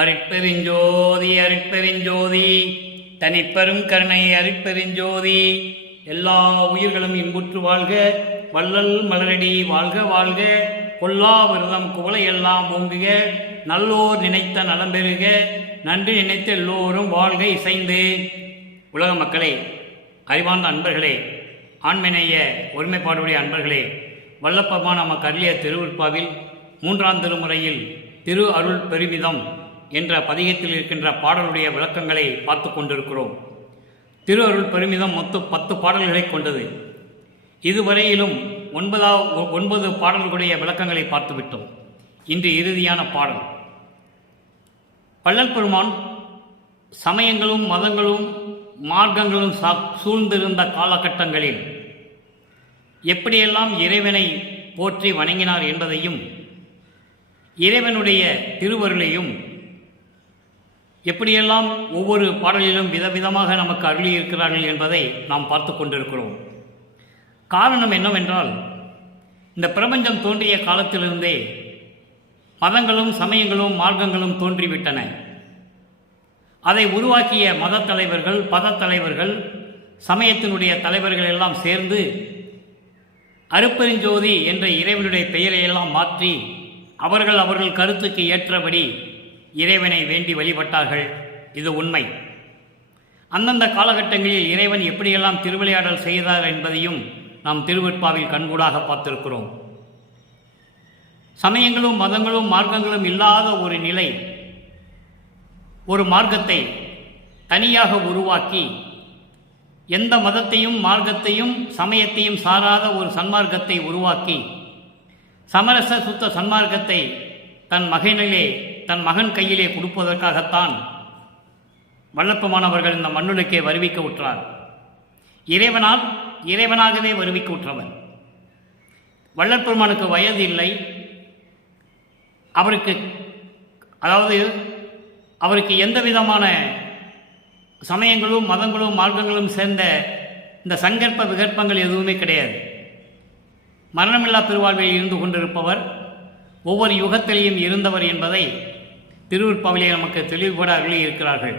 அருட்பெருஞ்சோதி அருட்பெருஞ்சோதி தனிப்பெரும் கருணை அருட்பெருஞ்சோதி. எல்லா உயிர்களும் இன்புற்று வாழ்க, வள்ளல் மலரடி வாழ்க வாழ்க, கொல்லா விரதம் குவளையெல்லாம் ஓங்குக, நல்லோர் நினைத்த நலம் பெறுக, நன்றி நினைத்த எல்லோரும் வாழ்க இசைந்து. உலக மக்களே, அறிவார்ந்த அன்பர்களே, ஆண்மநேய ஒருமைப்பாடுடைய அன்பர்களே, வல்லப்பமான நமக்கு அருளிய திருவிற்பாவில் 3ஆம் திருமுறையில் திரு அருள் பெருமிதம் என்ற பதிகத்தில் இருக்கின்ற பாடலுடைய விளக்கங்களை பார்த்து கொண்டிருக்கிறோம். திரு அருள் பெருமிதம் மொத்தம் 10 பாடல்களை கொண்டது. இதுவரையிலும் 9 பாடல்களுடைய விளக்கங்களை பார்த்துவிட்டோம். இன்று இறுதியான பாடல். வள்ளல் பெருமான் சமயங்களும் மதங்களும் மார்க்கங்களும் சூழ்ந்திருந்த காலகட்டங்களில் எப்படியெல்லாம் இறைவனை போற்றி வணங்கினார் என்பதையும், இறைவனுடைய திருவருளையும் எப்படியெல்லாம் ஒவ்வொரு பாடலிலும் விதவிதமாக நமக்கு அருளியிருக்கிறார்கள் என்பதை நாம் பார்த்து கொண்டிருக்கிறோம். காரணம் என்னவென்றால், இந்த பிரபஞ்சம் தோன்றிய காலத்திலிருந்தே மதங்களும் சமயங்களும் மார்க்கங்களும் தோன்றிவிட்டன. அதை உருவாக்கிய மத தலைவர்கள், பத தலைவர்கள், சமயத்தினுடைய தலைவர்கள் எல்லாம் சேர்ந்து அருட்பெருஞ்சோதி என்ற இறைவனுடைய பெயரையெல்லாம் மாற்றி அவர்கள் கருத்துக்கு ஏற்றபடி இறைவனை வேண்டி வழிபட்டார்கள். இது உண்மை. அந்தந்த காலகட்டங்களில் இறைவன் எப்படியெல்லாம் திருவிளையாடல் செய்தார் என்பதையும் நாம் திருவெட்பாவில் கண்கூடாக பார்த்திருக்கிறோம். சமயங்களும் மதங்களும் மார்க்கங்களும் இல்லாத ஒரு நிலை, ஒரு மார்க்கத்தை தனியாக உருவாக்கி, எந்த மதத்தையும் மார்க்கத்தையும் சமயத்தையும் சாராத ஒரு சன்மார்க்கத்தை உருவாக்கி, சமரச சுத்த சன்மார்க்கத்தை தன் மகன் கையிலே கொடுப்பதற்காகத்தான் வல்லப்பமானவர்கள் இந்த மண்ணுலகே வருவிக்க உற்றார். இறைவனாகவே வருவிக்க உற்றவர். வள்ளற்பெருமானுக்கு வயது இல்லை. அவருக்கு எந்த விதமான சமயங்களும் மதங்களும் மார்க்கங்களும் சேர்ந்த இந்த சங்கற்ப விகற்பங்கள் எதுவுமே கிடையாது. மரணமில்லா பெருவாழ்வில் இருந்து கொண்டிருப்பவர், ஒவ்வொரு யுகத்திலேயும் இருந்தவர் என்பதை திருவிற்பாவிலே நமக்கு தெளிவுபட அருளியிருக்கிறார்கள்.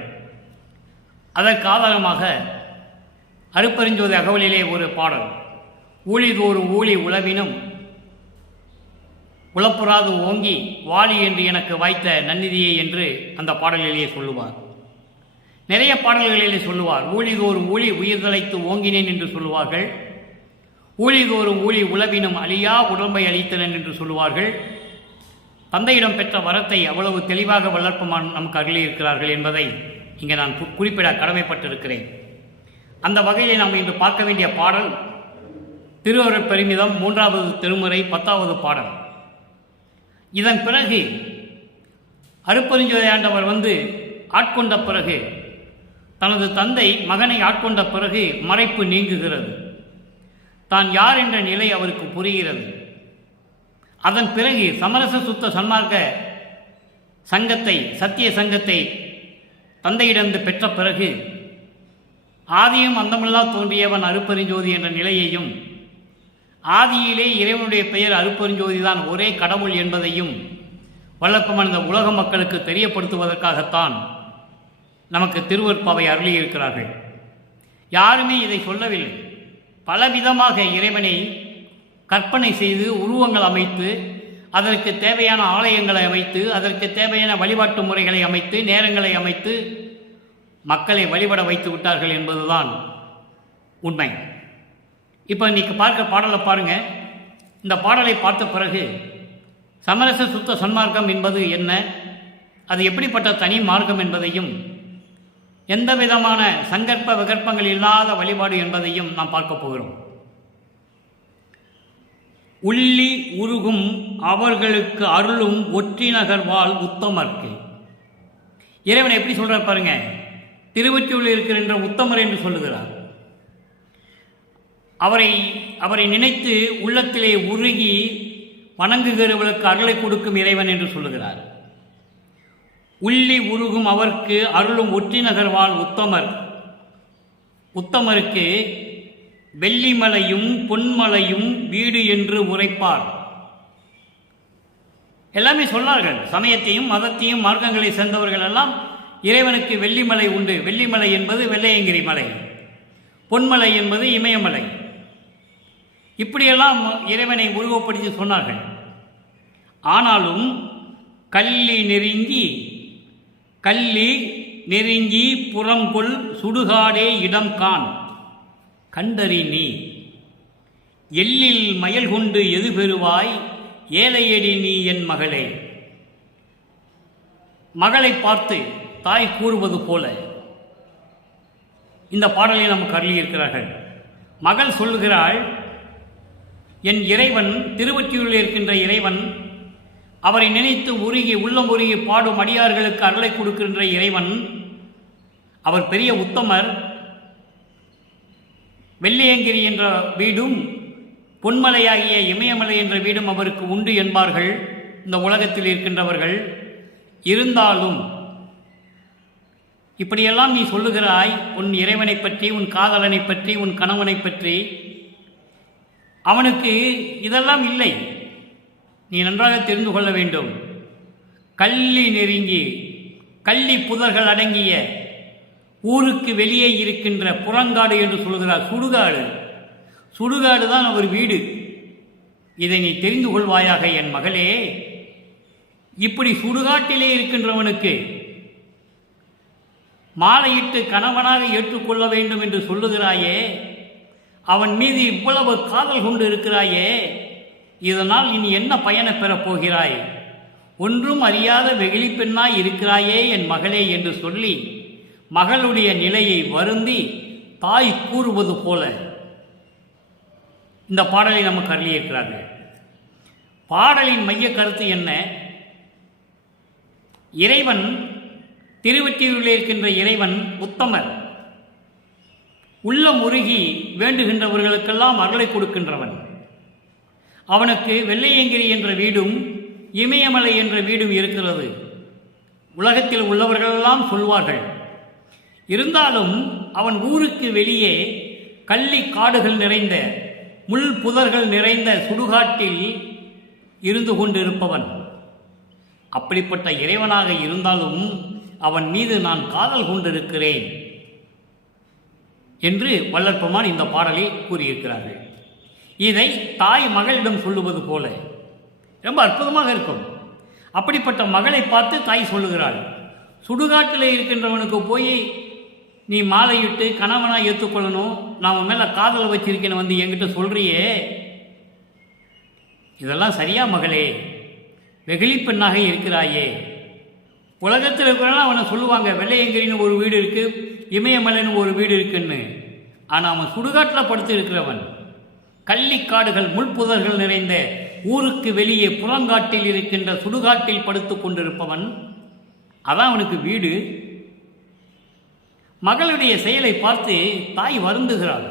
அதற்கு ஆதாரமாக அருட்பெருஞ்சோதி அகவலிலே ஒரு பாடல். ஊழிதோறு ஊழி உளவினும் உளப்புறாது ஓங்கி வாழி என்று எனக்கு வாய்த்த நன்னிதியே என்று அந்த பாடலிலேயே சொல்லுவார். நிறைய பாடல்களிலே சொல்லுவார். ஊழிதோறு ஊழி உயிர் தலைத்து ஓங்கினேன் என்று சொல்லுவார்கள். ஊழிதோறும் ஊழி உளவினும் அழியா உடம்பை அளித்தனன் என்று சொல்லுவார்கள். தந்தையிடம் பெற்ற வரத்தை அவ்வளவு தெளிவாக வளர்ப்பமான் நமக்கு அருளியிருக்கிறார்கள் என்பதை இங்கே நான் குறிப்பிட கடமைப்பட்டிருக்கிறேன். அந்த வகையை நாம் இன்று பார்க்க வேண்டிய பாடல் திரு அருள் பெருமிதம் 3ஆவது திருமுறை 10ஆவது பாடல். இதன் பிறகு அருட்பெருஞ்சோதி ஆண்டவர் ஆட்கொண்ட பிறகு, தனது தந்தை மகனை ஆட்கொண்ட பிறகு மறைப்பு நீங்குகிறது. தான் யார் என்ற நிலை அவருக்கு புரிகிறது. அதன் பிறகு சமரச சுத்த சன்மார்க்க சங்கத்தை, சத்திய சங்கத்தை தந்தையிடந்து பெற்ற பிறகு ஆதியும் அந்தமில்லா தோன்றியவன் அருட்பெருஞ்சோதி என்ற நிலையையும், ஆதியிலே இறைவனுடைய பெயர் அருட்பெருஞ்சோதி தான் ஒரே கடவுள் என்பதையும் வல்லப்பமான் இந்த உலக மக்களுக்கு தெரியப்படுத்துவதற்காகத்தான் நமக்கு திருவெட்பாவை அருளியிருக்கிறார்கள். யாருமே இதை சொல்லவில்லை. பலவிதமாக இறைவனை கற்பனை செய்து உருவங்கள் அமைத்து, அதற்கு தேவையான ஆலயங்களை அமைத்து, அதற்கு தேவையான வழிபாட்டு முறைகளை அமைத்து, நேரங்களை அமைத்து மக்களை வழிபட வைத்து விட்டார்கள் என்பதுதான் உண்மை. இப்போ இன்னைக்கு பார்க்க பாடலை பாருங்க. இந்த பாடலை பார்த்த பிறகு சமரச சுத்த சன்மார்க்கம் என்பது என்ன, அது எப்படிப்பட்ட தனி மார்க்கம் என்பதையும், எந்த விதமான சங்கற்ப விகற்பங்கள் இல்லாத வழிபாடு என்பதையும் நாம் பார்க்க போகிறோம். உள்ளி உருகும் அவர்களுக்கு அருளும் ஒற்றி நகர்வால் உத்தமர்க்கு. இறைவனை எப்படி சொல்றார் பாருங்க. திருவொற்றியூரில் இருக்கின்ற உத்தமர் என்று சொல்லுகிறார். அவரை நினைத்து உள்ளத்திலே உருகி வணங்குகிறவர்களுக்கு அருளை கொடுக்கும் இறைவன் என்று சொல்லுகிறார். உள்ளி உருகும் அவருக்கு அருளும் ஒற்றி நகர்வால் உத்தமர். உத்தமருக்கு வெள்ளிமலையும் பொன்மலையும் வீடு என்று உரைப்பார். எல்லாமே சொன்னார்கள். சமயத்தையும் மதத்தையும் மார்க்கங்களை சேர்ந்தவர்கள் எல்லாம் இறைவனுக்கு வெள்ளிமலை உண்டு. வெள்ளிமலை என்பது வெள்ளையங்கிரி மலை, பொன்மலை என்பது இமயமலை. இப்படியெல்லாம் இறைவனை உருவப்படுத்தி சொன்னார்கள். ஆனாலும் கள்ளி நெருங்கி புறங்கொள் சுடுகாடே இடம் காண் கண்டறி நீ எல்லில் மயல் கொண்டு எது பெறுவாய் ஏழையடி நீ என் மகளே. மகளை பார்த்து தாய் கூறுவது போல இந்த பாடலை நமக்கு அருளியிருக்கிறார்கள். மகள் சொல்கிறாள், என் இறைவன், திருவொற்றியூரில் இருக்கின்ற இறைவன், அவரை நினைத்து உருகி உள்ளம் உருகி பாடும் அடியார்களுக்கு அருளை கொடுக்கின்ற இறைவன், அவர் பெரிய உத்தமர். வெள்ளையங்கிரி என்ற வீடும் பொன்மலையாகிய இமயமலை என்ற வீடும் அவருக்கு உண்டு என்பார்கள் இந்த உலகத்தில் இருக்கின்றவர்கள். இருந்தாலும் இப்படியெல்லாம் நீ சொல்லுகிறாய், உன் இறைவனை பற்றி, உன் காதலனை பற்றி, உன் கணவனை பற்றி. அவனுக்கு இதெல்லாம் இல்லை. நீ நன்றாக தெரிந்து கொள்ள வேண்டும். கள்ளி நெருங்கி கள்ளி புதர்கள் அடங்கிய ஊருக்கு வெளியே இருக்கின்ற புறங்காடு என்று சொல்கிறார். சுடுகாடு தான் அவர் வீடு. இதை நீ தெரிந்து கொள்வாயாக என் மகளே. இப்படி சுடுகாட்டிலே இருக்கின்றவனுக்கு மாலையிட்டு கணவனாக ஏற்றுக்கொள்ள வேண்டும் என்று சொல்லுகிறாயே, அவன் மீது இவ்வளவு காதல் கொண்டு இருக்கிறாயே, இதனால் இனி என்ன பயனை பெறப் போகிறாய்? ஒன்றும் அறியாத வெகுளி பெண்ணாய் இருக்கிறாயே என் மகளே என்று சொல்லி மகளுடைய நிலையை வருந்தி தாய் கூறுவது போல இந்த பாடலை நமக்கு அருளியிருக்கிறார்கள். பாடலின் மைய கருத்து என்ன? இறைவன், திருவொற்றியூரில் இருக்கின்ற இறைவன் உத்தமர். உள்ளம் உருகி வேண்டுகின்றவர்களுக்கெல்லாம் அருளை கொடுக்கின்றவன். அவனுக்கு வெள்ளையங்கிரி என்ற வீடும் இமயமலை என்ற வீடும் இருக்கிறது. உலகத்தில் உள்ளவர்களெல்லாம் சொல்வார்கள். இருந்தாலும் அவன் ஊருக்கு வெளியே கள்ளி காடுகள் நிறைந்த, முள் புதர்கள் நிறைந்த சுடுகாட்டில் இருந்து கொண்டிருப்பவன். அப்படிப்பட்ட இறைவனாக இருந்தாலும் அவன் மீது நான் காதல் கொண்டிருக்கிறேன் என்று வள்ளற்பெருமான் இந்த பாடலை கூறியிருக்கிறார்கள். இதை தாய் மகளிடம் சொல்லுவது போல ரொம்ப அற்புதமாக இருக்கும். அப்படிப்பட்ட மகளை பார்த்து தாய் சொல்லுகிறாள், சுடுகாட்டில் இருக்கின்றவனுக்கு போய் நீ மாலையிட்டு கணவனாக ஏற்றுக்கொள்ளணும், நான் மேலே காதலை வச்சிருக்கேன்னு வந்து என்கிட்ட சொல்றியே, இதெல்லாம் சரியா மகளே? வெகுளி பெண்ணாக இருக்கிறாயே. உலகத்தில் இருக்கிறவங்க அவனை சொல்லுவாங்க, வெள்ளையங்கிரின்னு ஒரு வீடு இருக்குது, இமயமலைன்னு ஒரு வீடு இருக்குன்னு. ஆனால் அவன் சுடுகாட்டில் படுத்து இருக்கிறவன். கள்ளிக்காடுகள் முள்புதர்கள் நிறைந்த ஊருக்கு வெளியே புறங்காட்டில் இருக்கின்ற சுடுகாட்டில் படுத்து கொண்டிருப்பவன். அதான் அவனுக்கு வீடு. மகளுடைய செயலை பார்த்து தாய் வருந்துகிறாள்.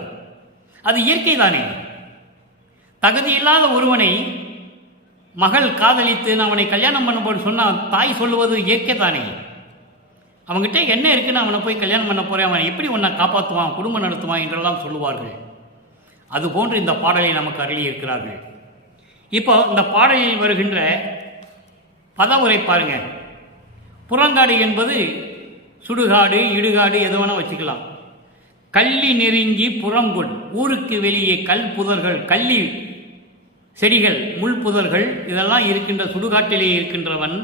அது இயற்கை தானே. தகுதியில்லாத ஒருவனை மகள் காதலித்து நான் அவனை கல்யாணம் பண்ண போன்னு சொன்னால் தாய் சொல்லுவது இயற்கை தானே. அவங்ககிட்ட என்ன இருக்குன்னு அவனை போய் கல்யாணம் பண்ண போகிறேன், அவன் எப்படி உன்னை காப்பாற்றுவான், குடும்பம் நடத்துவான் என்றெல்லாம் சொல்லுவார்கள். அதுபோன்று இந்த பாடலை நமக்கு அருளி இருக்கிறார்கள். இப்போ இந்த பாடலில் வருகின்ற பதவுரை பாருங்க. புறங்காடு என்பது சுடுகாடு, இடுகாடு எது வேணால் வச்சுக்கலாம். கள்ளி நெருங்கி புறங்கொள், ஊருக்கு வெளியே கல் புதர்கள், கள்ளி செடிகள், முள் புதர்கள் இதெல்லாம் இருக்கின்ற சுடுகாட்டிலே இருக்கின்றவன்,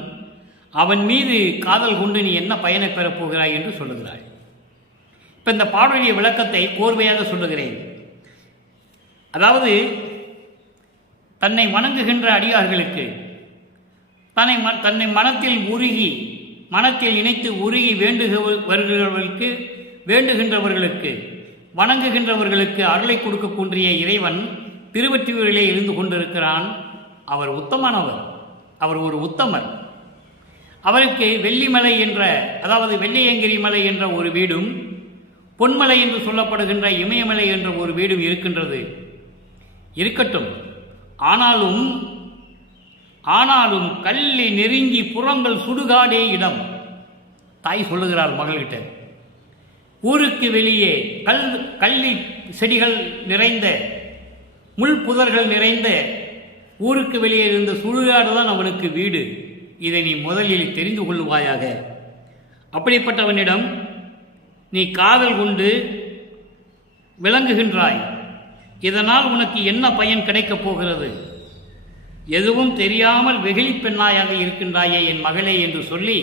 அவன் மீது காதல் கொண்டு நீ என்ன பயனை பெறப் போகிறாய் என்று சொல்லுகிறாய். இப்போ இந்த பாடலுடைய விளக்கத்தை கோர்வையாக சொல்லுகிறேன். அதாவது தன்னை வணங்குகின்ற அடியார்களுக்கு, தன்னை மனத்தில் இணைத்து உருகி வேண்டுகின்றவர்களுக்கு வணங்குகின்றவர்களுக்கு அருளை கொடுக்கக்கூடிய இறைவன் திருவொற்றியூரிலே இருந்து கொண்டிருக்கிறான். அவர் உத்தமனவர், அவர் ஒரு உத்தமர். அவருக்கு வெள்ளிமலை என்ற, அதாவது வெள்ளையங்கிரி மலை என்ற ஒரு வீடும், பொன்மலை என்று சொல்லப்படுகின்ற இமயமலை என்ற ஒரு வீடும் இருக்கின்றது. இருக்கட்டும். ஆனாலும் கள்ளி நெருங்கி புறங்கள் சுடுகாடே இடம். தாய் சொல்லுகிறார் மகள்கிட்ட, ஊருக்கு வெளியே கள்ளி செடிகள் நிறைந்த, முள் புதர்கள் நிறைந்த ஊருக்கு வெளியே இருந்த சுடுகாடு தான் அவனுக்கு வீடு. இதை நீ முதலில் தெரிந்து கொள்வாயாக. அப்படிப்பட்டவனிடம் நீ காதல் கொண்டு விளங்குகின்றாய். இதனால் உனக்கு என்ன பயன் கிடைக்கப் போகிறது? எதுவும் தெரியாமல் வெகுளி பெண்ணாயாக இருக்கின்றாயே என் மகளே என்று சொல்லி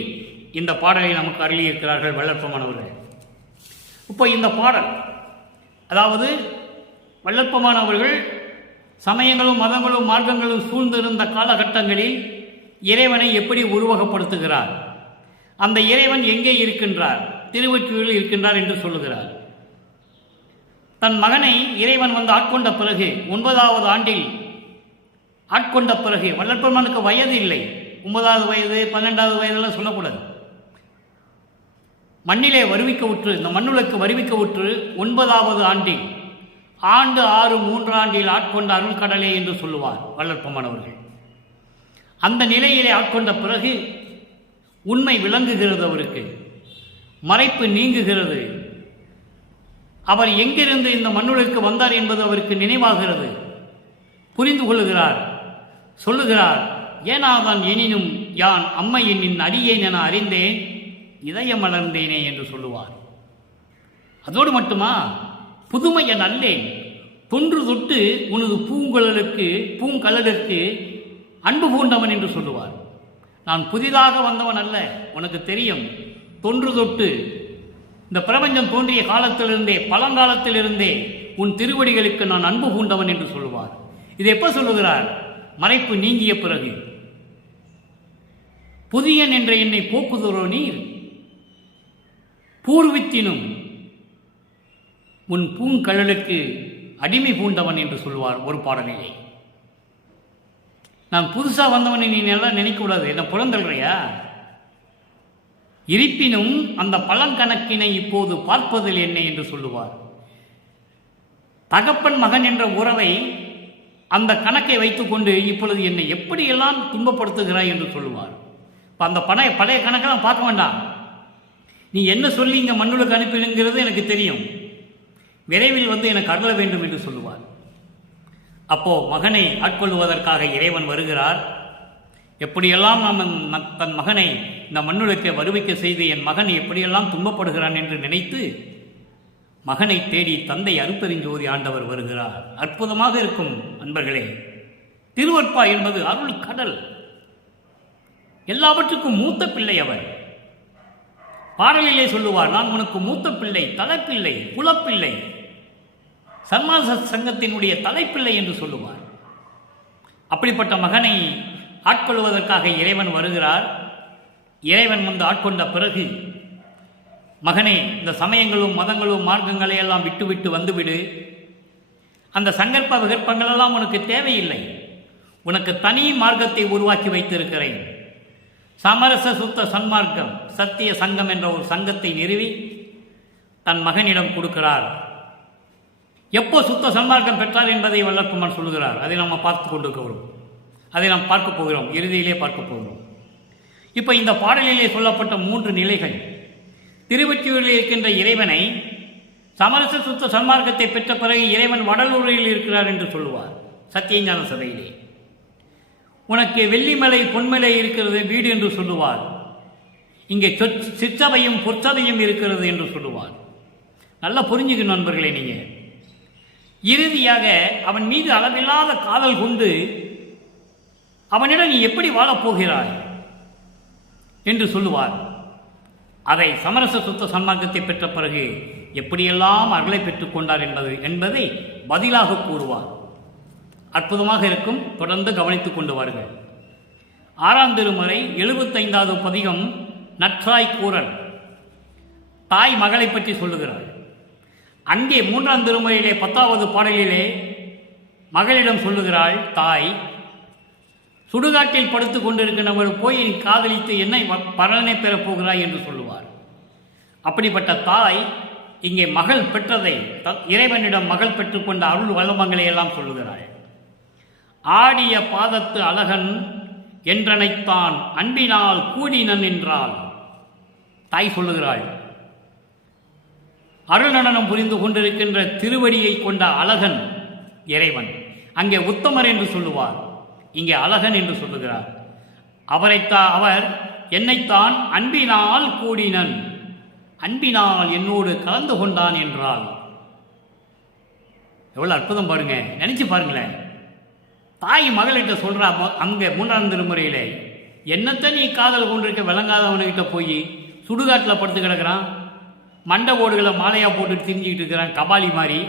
இந்த பாடலை நமக்கு அருளியிருக்கிறார்கள் வள்ளற்பமானவர்கள். இப்போ இந்த பாடல், அதாவது வள்ளற்பமானவர்கள் சமயங்களும் மதங்களும் மார்க்கங்களும் சூழ்ந்திருந்த காலகட்டங்களில் இறைவனை எப்படி உருவகப்படுத்துகிறார், அந்த இறைவன் எங்கே இருக்கின்றார், திருவொற்றியூரில் இருக்கின்றார் என்று சொல்லுகிறார். தன் மகனை இறைவன் வந்து ஆட்கொண்ட பிறகு 9வது ஆண்டில் ஆட்கொண்ட பிறகு, வள்ளற்பெருமானுக்கு வயது இல்லை, 9வது வயது 12வது வயதெல்லாம் சொல்லக்கூடாது, மண்ணிலே வருவிக்க உற்று, இந்த மண்ணுலக்கு வருவிக்க உற்று 9வது ஆண்டில் ஆண்டு 6 3 ஆண்டில் ஆட்கொண்ட அருள் கடலே என்று சொல்லுவார் வள்ளற்பெருமானவர்கள். அந்த நிலையிலே ஆட்கொண்ட பிறகு உண்மை விளங்குகிறது, அவருக்கு மறைப்பு நீங்குகிறது. அவர் எங்கிருந்து இந்த மண்ணுலகிற்கு வந்தார் என்பது அவருக்கு நினைவாகிறது, புரிந்து கொள்ளுகிறார், சொல்லுகிறார். ஏனாதான் எனினும் யான் அம்மையின் அடியேன் என அறிந்தேன், இதயம் மலர்ந்தேனே என்று சொல்லுவார். அதோடு மட்டுமா, புதுமையன் அல்லேன், தொன்று தொட்டு உனது பூங்கலலுக்கு அன்பு பூண்டவன் என்று சொல்லுவார். நான் புதிதாக வந்தவன் அல்ல, உனக்கு தெரியும், தொன்று தொட்டு இந்த பிரபஞ்சம் தோன்றிய காலத்திலிருந்தே, பழங்காலத்திலிருந்தே உன் திருவடிகளுக்கு நான் அன்பு பூண்டவன் என்று சொல்லுவார். இது எப்ப சொல்லுகிறார்? மறைப்பு நீங்கிய பிறகு. புதியன் என்ற என்னை போக்குதொரோ நீர், பூர்வித்தினும் உன் பூங்கழலுக்கு அடிமை பூண்டவன் என்று சொல்வார் ஒரு பாடலிலே. நான் புதுசா வந்தவனை நீ எல்லாம் நினைக்க கூடாது, என்ன புலந்தல்றையா? இருப்பினும் அந்த பழங்கணக்கினை இப்போது பார்ப்பதில் என்ன என்று சொல்லுவார். தகப்பன் மகன் என்ற உறவை, அந்த கணக்கை வைத்துக்கொண்டு இப்பொழுது என்னை எப்படியெல்லாம் துன்பப்படுத்துகிறாய் என்று சொல்லுவார். அந்த பழைய கணக்கெல்லாம் பார்க்க வேண்டாம், நீ என்ன சொல்லி இங்கே மண்ணுலக்கு அனுப்பினுங்கிறது எனக்கு தெரியும், விரைவில் வந்து எனக்கு அருள வேண்டும் என்று சொல்லுவார். அப்போ மகனை ஆட்கொள்வதற்காக இறைவன் வருகிறார். எப்படியெல்லாம் நாம் தன் மகனை இந்த மண்ணுலகத்தை வருவிக்க செய்து என் மகன் எப்படியெல்லாம் துன்பப்படுகிறான் என்று நினைத்து மகனை தேடி தந்தை அருட்பெருஞ்சோதி ஆண்டவர் வருகிறார். அற்புதமாக இருக்கும் அன்பர்களே. திருவற்பா என்பது அருள் கடல், எல்லாவற்றுக்கும் மூத்த பிள்ளை அவர். பாடலிலே சொல்லுவார், நான் உனக்கு மூத்த பிள்ளை, தலைப்பிள்ளை, குலப்பிள்ளை, சன்மார்க்க சங்கத்தினுடைய தலைப்பிள்ளை என்று சொல்லுவார். அப்படிப்பட்ட மகனை ஆட்கொள்வதற்காக இறைவன் வருகிறார். இறைவன் வந்து ஆட்கொண்ட பிறகு, மகனே, இந்த சமயங்களும் மதங்களும் மார்க்கங்களை எல்லாம் விட்டு வந்துவிடு, அந்த சங்கற்ப விகற்பங்கள் எல்லாம் உனக்கு தேவையில்லை, உனக்கு தனி மார்க்கத்தை உருவாக்கி வைத்திருக்கிறேன். சமரச சுத்த சன்மார்க்கம் சத்திய சங்கம் என்ற ஒரு சங்கத்தை நிறுவி தன் மகனிடம் கொடுக்கிறார். எப்போ சுத்த சன்மார்க்கம் பெற்றார் என்பதை வள்ளற்பெருமான் சொல்லுகிறார். அதை நாம் பார்த்து கொண்டிருக்கிறோம், அதை நாம் பார்க்க போகிறோம், இறுதியிலே பார்க்க போகிறோம். இப்போ இந்த பாடலிலே சொல்லப்பட்ட 3 நிலைகள், திருவொற்றியூரில் இருக்கின்ற இறைவனை சமரச சுத்த சன்மார்க்கத்தை பெற்ற பிறகு இறைவன் வடலூரில் இருக்கிறார் என்று சொல்லுவார் சத்தியஞான சபையிலே. உனக்கு வெள்ளிமலை பொன்மலை இருக்கிறது வீடு என்று சொல்லுவார். இங்கே சிற்றவையும் பொற்சபையும் இருக்கிறது என்று சொல்லுவார். நல்லா புரிஞ்சுக்கணும் நண்பர்களே. நீங்கள் இறுதியாக அவன் மீது அளவில்லாத காதல் கொண்டு அவனிடம் நீ எப்படி வாழப்போகிறாய் என்று சொல்லுவார். அதை சமரச சுத்த சன்மார்க்கத்தை பெற்ற பிறகு எப்படியெல்லாம் அருளை பெற்றுக் கொண்டார் என்பதை பதிலாக கூறுவார். அற்புதமாக இருக்கும். தொடர்ந்து கவனித்துக் கொண்டு வாருங்கள். 6ஆம் திருமுறை 75வது பதிகம் நற்றாய் கூறல், தாய் மகளை பற்றி சொல்லுகிறார். அங்கே 3ஆம் திருமுறையிலே 10வது பாடலிலே மகளிடம் சொல்லுகிறாள் தாய், சுடுகாட்டில் படுத்துக் கொண்டிருக்கிறவர் போய் காதலித்து என்னை பலனை பெறப் போகிறாய் என்று சொல்லுவார். அப்படிப்பட்ட தாய் இங்கே மகள் பெற்றதை, இறைவனிடம் மகள் பெற்றுக்கொண்ட அருள் வல்லமங்களை எல்லாம் சொல்லுகிறாள். ஆடிய பாதத்து அழகன் என்றனைத்தான் அன்பினால் கூடினன் என்றால் தாய் சொல்லுகிறாள். அருள் நடனம் புரிந்து கொண்டிருக்கின்ற திருவடியை கொண்ட அழகன் இறைவன். அங்கே உத்தமர் என்று சொல்லுவார். இங்கே அழகன் என்று சொல்லுகிறார். அவர் என்னைத்தான் அன்பினால் கூடினன், அன்பினால் என்னோடு கலந்து கொண்டான் என்றால் எவ்வளவு அற்புதம் பாருங்க. நினைச்சு பாருங்களேன். தாய் மகளிட்ட சொல்றா அங்கே 3ஆம் திருமுறையிலே, என்னத்தை நீ காதல் கொண்டிருக்க விளங்காதவனுக்கிட்ட போய் சுடுகாட்டில் படுத்து கிடக்கிறான், மண்டை ஓடுகளை மாலையா போட்டுட்டு திரிஞ்சுக்கிட்டு இருக்கிறான் கபாலி மாதிரி,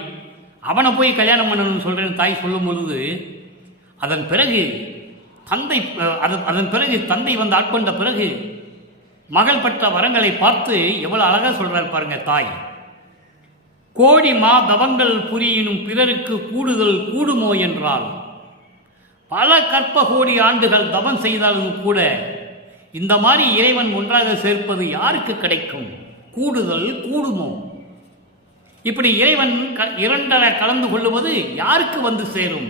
அவனை போய் கல்யாணம் பண்ணணும்னு சொல்றேன்னு தாய் சொல்லும் பொழுது அதன் பிறகு தந்தை வந்து ஆட்கொண்ட பிறகு மகள் பெற்ற வரங்களை பார்த்து எவ்வளவு அழகா சொல்றாரு பாருங்க தாய். கோடி மா தவங்கள் புரியினும் பிறருக்கு கூடுதல் கூடுமோ என்றால், பல கற்ப கோடி ஆண்டுகள் தவம் செய்தாலும் கூட இந்த மாதிரி இறைவன் ஒன்றாக சேர்ப்பது யாருக்கு கிடைக்கும்? கூடுதல் கூடுமோ? இப்படி இறைவன் இரண்டரை கலந்து கொள்ளுவது யாருக்கு வந்து சேரும்?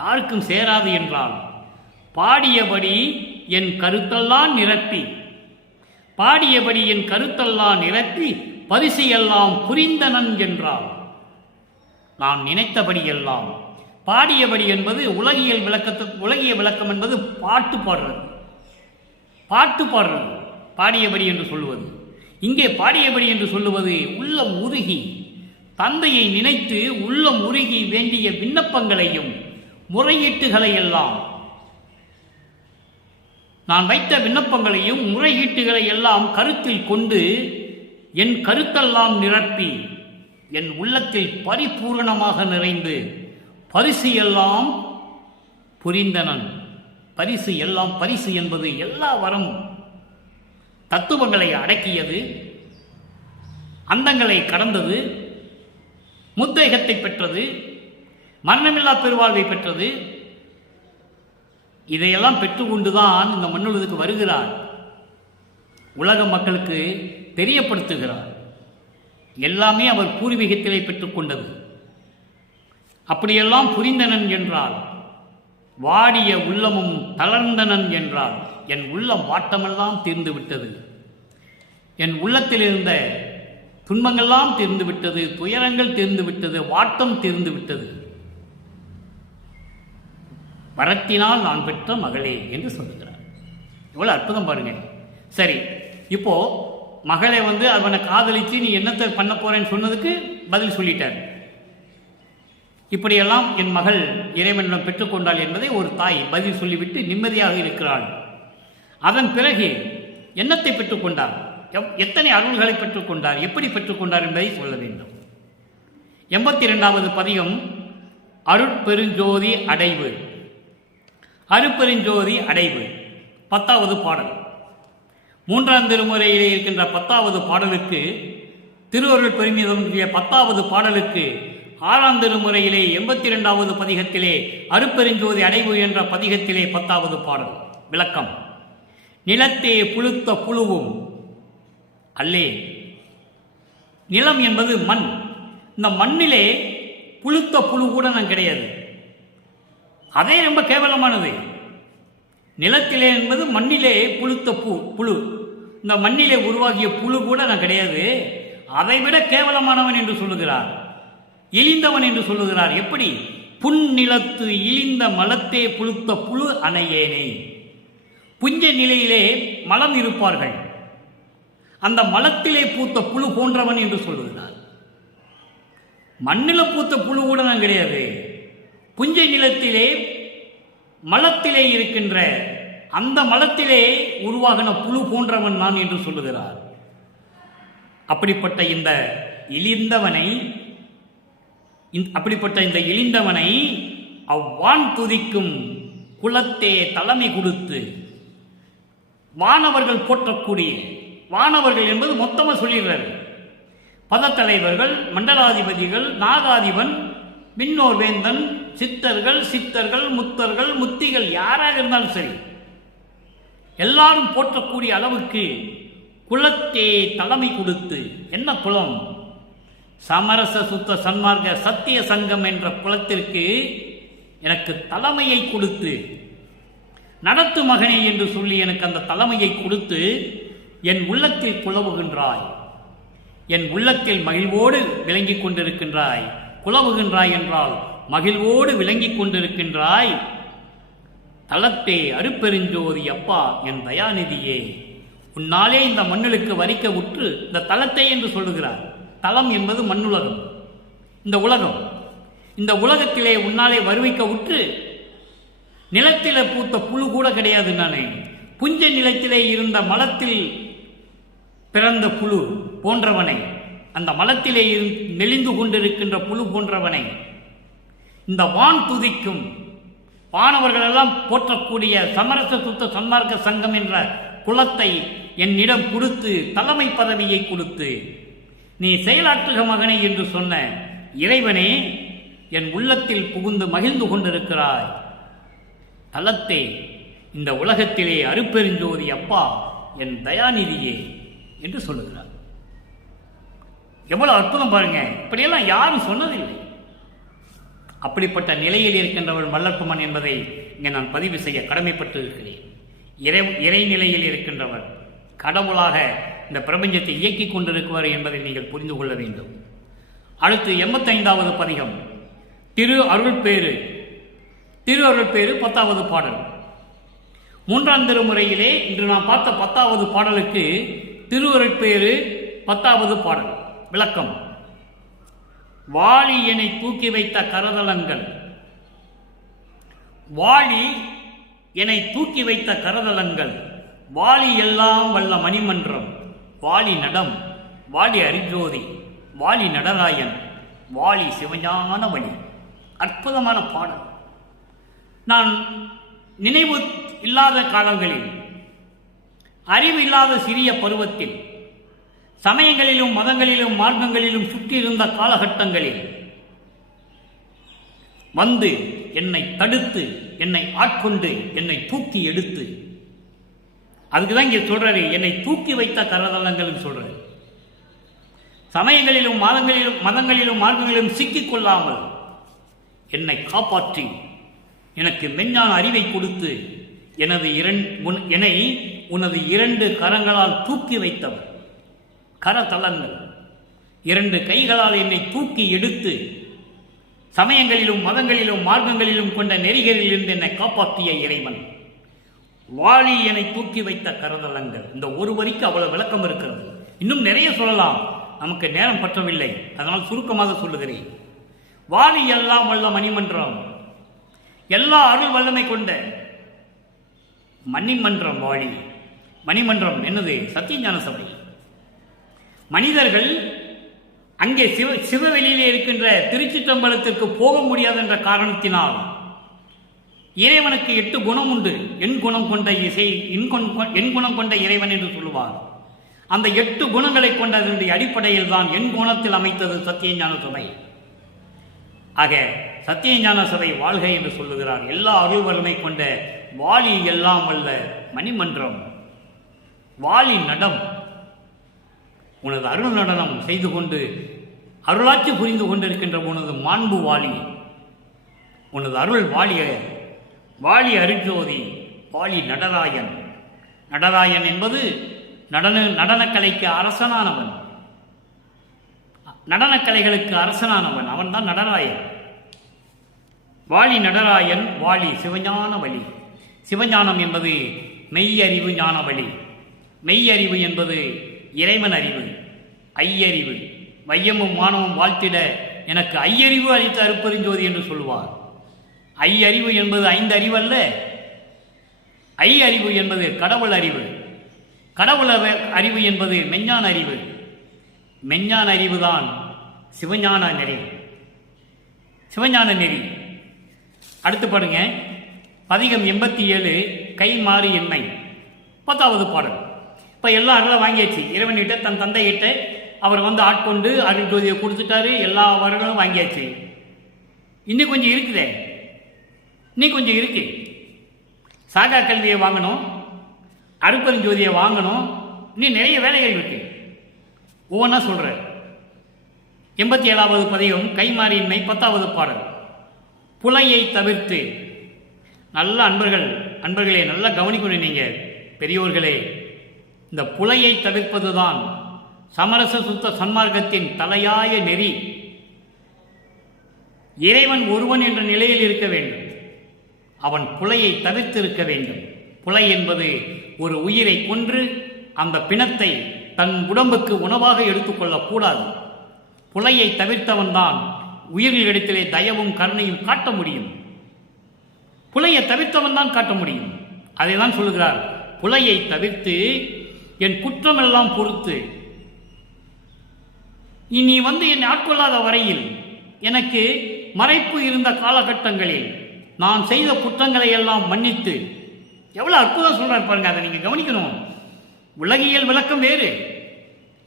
யாருக்கும் சேராது என்றால், பாடியபடி என் கருத்தெல்லாம் நிரப்பி, பாடியபடி என் கருத்தெல்லாம் நிரப்பி பரிசையெல்லாம் புரிந்தனன் என்றால், நான் நினைத்தபடி எல்லாம், பாடியபடி என்பது உலகிய விளக்கம் என்பது பாட்டு பாடுறது, பாடியபடி என்று சொல்லுவது. இங்கே பாடியபடி என்று சொல்லுவது உள்ளம் உருகி, தந்தையை நினைத்து உள்ளம் உருகி வேண்டிய விண்ணப்பங்களையும் முறையீட்டுகளை எல்லாம், நான் வைத்த விண்ணப்பங்களையும் முறையீட்டுகளை எல்லாம் கருத்தில் கொண்டு என் கருத்தெல்லாம் நிரப்பி என் உள்ளத்தில் பரிபூரணமாக நிறைந்து பரிசு எல்லாம் புரிந்தனன். பரிசு எல்லாம், பரிசு என்பது எல்லா வரமும், தத்துவங்களை அடக்கியது, அந்தங்களை கடந்தது, முத்தேகத்தை பெற்றது, மரணமில்லா பெருவாழ்வை பெற்றது. இதையெல்லாம் பெற்றுக்கொண்டுதான் இந்த மண்ணுலகுக்கு வருகிறார், உலக மக்களுக்கு தெரியப்படுத்துகிறார். எல்லாமே அவர் பூர்வீகத்திலே பெற்றுக்கொண்டது. அப்படியெல்லாம் புரிந்தனன் என்றால், வாடிய உள்ளமும் தளர்ந்தனன் என்றால், என் உள்ளம் வாட்டமெல்லாம் தீர்ந்து விட்டது, என் உள்ளத்தில் இருந்த துன்பங்கள்லாம் தீர்ந்து விட்டது, துயரங்கள் தீர்ந்து விட்டது, வாட்டம் தீர்ந்து விட்டது, வரத்தினால் நான் பெற்ற மகளே என்று சொல்லுகிறார். எவ்வளவு அற்புதம் பாருங்க. சரி, இப்போ மகளை வந்து அவனை காதலிச்சு நீ என்னத்தை பண்ண போறேன்னு சொன்னதுக்கு பதில் சொல்லிட்டார். இப்படியெல்லாம் என் மகள் இறைவனிடம் பெற்றுக்கொண்டாள் என்பதை ஒரு தாய் பதில் சொல்லிவிட்டு நிம்மதியாக இருக்கிறாள். அதன் பிறகு என்னத்தை பெற்றுக்கொண்டார், எத்தனை அருள்களை பெற்றுக்கொண்டார், எப்படி பெற்றுக்கொண்டார் என்பதை சொல்ல வேண்டும். 82வது பதிகம் அருட்பெருஞ்சோதி அடைவு. அருட்பெருஞ்சோதி அடைவு 10வது பாடல். 3ஆம் திருமுறையிலே இருக்கின்ற 10வது பாடலுக்கு, திருவருள் பெருமிதம் 10வது பாடலுக்கு 6ஆம் திருமுறையிலே 82வது பதிகத்திலே அருட்பெருஞ்சோதி அடைவு என்ற பதிகத்திலே 10வது பாடல் விளக்கம். நிலத்தே புழுத்த புழுவும் அல்லே. நிலம் என்பது மண். இந்த மண்ணிலே புழுத்த புழு கூட நான் கிடையாது. அதே ரொம்ப கேவலமானது. நிலத்திலே என்பது மண்ணிலே புழுத்த புழு. இந்த மண்ணிலே உருவாகிய புழு கூட நான் கிடையாது. அதைவிட கேவலமானவன் என்று சொல்லுகிறார், இழிந்தவன் என்று சொல்லுகிறார். எப்படி? புன்னிலத்து இழிந்த மலத்தே புழுத்த புழு அணையேனே. புஞ்ச நிலையிலே மலம் இருப்பார்கள், அந்த மலத்திலே பூத்த புழு போன்றவன் என்று சொல்லுகிறார். மண்ணில பூத்த புழு கூட நான் கிடையாது. புஞ்சை நிலத்திலே மலத்திலே இருக்கின்ற அந்த மலத்திலே உருவாகின புழு போன்றவன் நான் என்று சொல்லுகிறார். அப்படிப்பட்ட இந்த இழிந்தவனை அவ்வான் துதிக்கும் குலத்தே தலைமை கொடுத்து, வானவர்கள் போற்றக்கூடிய, வானவர்கள் என்பது மொத்தமாக சொல்லிடுறாரு, பதத்தலைவர்கள், மண்டலாதிபதிகள், நாகாதிபன், விண்ணோர் வேந்தன், சித்தர்கள், முத்தர்கள், முத்திகள், யாராக இருந்தாலும் சரி, எல்லாரும் போற்றக்கூடிய அளவுக்கு குலத்தே தலைமை கொடுத்து. என்ன குலம்? சமரச சுத்த சன்மார்க்க சத்திய சங்கம் என்ற குலத்திற்கு எனக்கு தலைமையை கொடுத்து, நடத்து மகனே என்று சொல்லி எனக்கு அந்த தலைமையை கொடுத்து என் உள்ளத்தில் குலவுகின்றாய், என் உள்ளத்தில் மகிழ்வோடு விளங்கிக் கொண்டிருக்கின்றாய். குலவுகின்றாய் என்றால் மகிழ்வோடு விளங்கிக் கொண்டிருக்கின்றாய். தலத்தே அருப்பெருஞ்சோதி அப்பா என் தயாநிதியே, உன்னாலே இந்த மண்ணுக்கு வரிக்க உற்று இந்த தலத்தை என்று சொல்லுகிறார். தலம் என்பது மண்ணுலகம், இந்த உலகம். இந்த உலகத்திலே உன்னாலே வருவிக்க உற்று நிலத்திலே பூத்த புழு கூட கிடையாது. நானே புஞ்ச நிலத்திலே இருந்த மலத்தில் பிறந்த புழு போன்றவனை, அந்த மலத்திலே நெளிந்து கொண்டிருக்கின்ற புழு போன்றவனை, இந்த வான் துதிக்கும் வானவர்களெல்லாம் போற்றக்கூடிய சமரச சுத்த சன்மார்க்க சங்கம் என்ற குலத்தை என்னிடம் கொடுத்து, தலைமை பதவியை கொடுத்து, நீ செயலாற்றுக மகனே என்று சொன்ன இறைவனே, என் உள்ளத்தில் புகுந்து மகிழ்ந்து கொண்டிருக்கிறாய். தலத்தே, இந்த உலகத்திலே அருப்பெருஞ்சோதி அப்பா என் தயாநிதியே என்று சொல்லுகிறார். எவ்வளவு அற்புதம் பாருங்க! இப்படியெல்லாம் யாரும் சொன்னதில்லை. அப்படிப்பட்ட நிலையில் இருக்கின்றவர் வல்லற்பமன் என்பதை இங்கே நான் பதிவு செய்ய கடமைப்பட்டு இருக்கிறேன். இறைநிலையில் இருக்கின்றவர், கடவுளாக இந்த பிரபஞ்சத்தை இயக்கிக் கொண்டிருக்குவார் என்பதை நீங்கள் புரிந்து கொள்ள வேண்டும். அடுத்து 85வது பதிகம் திரு அருள்பேறு. திரு அருள்பேறு 10வது பாடல். 3ஆம் திருமுறையிலே இன்று நாம் பார்த்த 10வது பாடலுக்கு திரு அருள்பேறு 10வது பாடல் விளக்கம். வாளி என்னை தூக்கி வைத்த கரதலங்கள், வாளி என்னை தூக்கி வைத்த கரதலங்கள், வாளி எல்லாம் வல்ல மணிமன்றம், வாளி நடம், வாளி அரிஜோதி, வாளி நடராயன், வாளி சிவஞான வழி. அற்புதமான பாடல். நான் நினைவு இல்லாத காலங்களில், அறிவு இல்லாத சிறிய பருவத்தில், சமயங்களிலும் மதங்களிலும் மார்க்கங்களிலும் சுற்றியிருந்த காலகட்டங்களில் வந்து என்னை தடுத்து, என்னை ஆட்கொண்டு, என்னை தூக்கி எடுத்து, அதுக்குதான் இங்கே சொல்றாரு, என்னை தூக்கி வைத்த கரதலங்கள் சொல்றாரு. சமயங்களிலும் மதங்களிலும் மார்க்கங்களிலும் சிக்கிக் கொள்ளாமல் என்னை காப்பாற்றி, எனக்கு மெஞ்ஞான அறிவை கொடுத்து, என்னை உனது 2 கரங்களால் தூக்கி வைத்தவர். கரதலங்கள் 2 கைகளால் என்னை தூக்கி எடுத்து, சமயங்களிலும் மதங்களிலும் மார்க்கங்களிலும் கொண்ட நெறிகளில் இருந்து என்னை காப்பாற்றிய இறைவன். வாளி என்னை தூக்கி வைத்த கரதலங்கள். இந்த ஒரு வரிக்கு அவ்வளவு விளக்கம் இருக்கிறது. இன்னும் நிறைய சொல்லலாம், நமக்கு நேரம் பற்றவில்லை, அதனால் சுருக்கமாக சொல்லுகிறேன். வாளி எல்லாம் வல்ல மணிமன்றம், எல்லா அருள் வல்லமை கொண்ட மணிமன்றம் வாளி. மணிமன்றம் என்னது? சத்தியஞான சபை. மனிதர்கள் அங்கே சிவவெளியிலே இருக்கின்ற திருச்சிற்றம்பலத்திற்கு போக முடியாது என்ற காரணத்தினால் இறைவனுக்கு 8 குணம் உண்டு. எண் குணம் கொண்ட இறைவன் என்று சொல்லுவார். அந்த 8 குணங்களை கொண்டதனுடைய அடிப்படையில் தான் எண் குணத்தில் அமைத்தது சத்தியஞான சபை. ஆக சத்தியஞான சபை வாழ்க என்று சொல்லுகிறார். எல்லா அருள் வலிமை கொண்ட வாளி எல்லாம் வல்ல மணிமன்றம், வாளி நடம், உனது அருள் நடனம் செய்து கொண்டு அருளாட்சி புரிந்து கொண்டிருக்கின்ற உனது மாண்பு வாளி, உனது அருள் வாளிய, வாளி அருஜோதி, வாளி நடராயன். நடராயன் என்பது நடனக்கலைக்கு அரசனானவன், நடனக்கலைகளுக்கு அரசனானவன், அவன் தான் நடராயன். வாளி நடராயன், வாளி சிவஞான வழி. சிவஞானம் என்பது மெய்யறிவு ஞான வழி. மெய்யறிவு என்பது இறைவன் அறிவு, ஐயறிவு. வையமும் மானமும் வாழ்த்திட எனக்கு ஐயறிவு அளித்த அருப்பெருஞ்சோதி என்று சொல்வார். ஐயறிவு என்பது 5 அறிவு அல்ல. ஐயறிவு என்பது கடவுள் அறிவு. கடவுள் அறிவு என்பது மெஞ்ஞான அறிவு. மெஞ்ஞான அறிவுதான் சிவஞான நெறி, சிவஞான நெறி. அடுத்து பாருங்க, பதிகம் 87 கை மாறி என்மை 10வது பாடல். இப்போ எல்லா அருளும் வாங்கியாச்சு. இறைவன்கிட்ட தன் தந்தைகிட்ட அவர் வந்து ஆட்கொண்டு அருள் ஜோதியை கொடுத்துட்டாரு. எல்லா வரங்களும் வாங்கியாச்சு. இன்னும் கொஞ்சம் இருக்குதே, இன்னும் கொஞ்சம் இருக்கு. சாகா கல்வியை வாங்கணும், அருப்பெருஞ்சோதியை வாங்கணும். இன்னும் நிறைய வேலைகள் இருக்கு. ஒவ்வொன்றா சொல்ற. 87வது பதிகம் கைமாறியின்மை 10வது பாடல். புலையை தவிர்த்து. நல்ல அன்பர்களே நல்லா கவனிக்கணும். நீங்க பெரியோர்களே, இந்த புலையை தவிர்ப்பதுதான் சமரச சுத்த சன்மார்க்கத்தின் தலையாய நெறி. இறைவன் ஒருவன் என்ற நிலையில் இருக்க வேண்டும். அவன் புலையை தவிர்த்திருக்க வேண்டும். புலை என்பது ஒரு உயிரை கொன்று அந்த பிணத்தை தன் உடம்புக்கு உணவாக எடுத்துக்கொள்ளக்கூடாது. புலையை தவிர்த்தவன் தான் உயிர்களிடத்திலே தயவும் கருணையும் காட்ட முடியும். புலையை தவிர்த்தவன் தான் காட்ட முடியும். அதை தான் சொல்லுகிறார், புலையை தவிர்த்து என் குற்றமெல்லாம் பொறுத்து இனி என்னை ஆட்கொள்ளாத வரையில் எனக்கு மறைப்பு இருந்த காலகட்டங்களில் நான் செய்த குற்றங்களை எல்லாம் மன்னித்து, எவ்வளவு அற்புதம் சொல்றார் பாருங்க. அதை நீங்க கவனிக்கணும். உலகியல் விளக்கம் வேறு.